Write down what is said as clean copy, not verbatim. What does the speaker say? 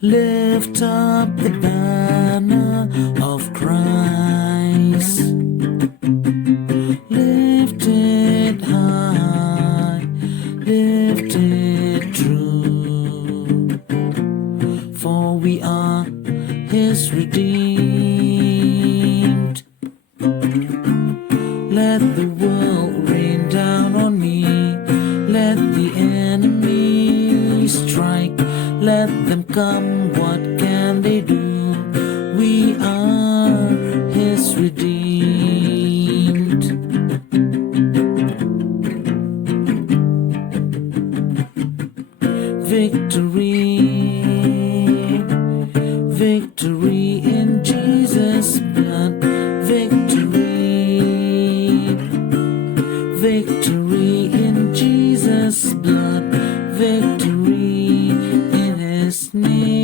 Lift up the banner of Christ. Lift it high, lift it true. For we are His redeemed. Let the world rain down on me. Let the enemy strike. Let them come, what can they do? We are His redeemed. Victory, victory in Jesus' blood. Victory, victory in Jesus' blood. Victory in His name.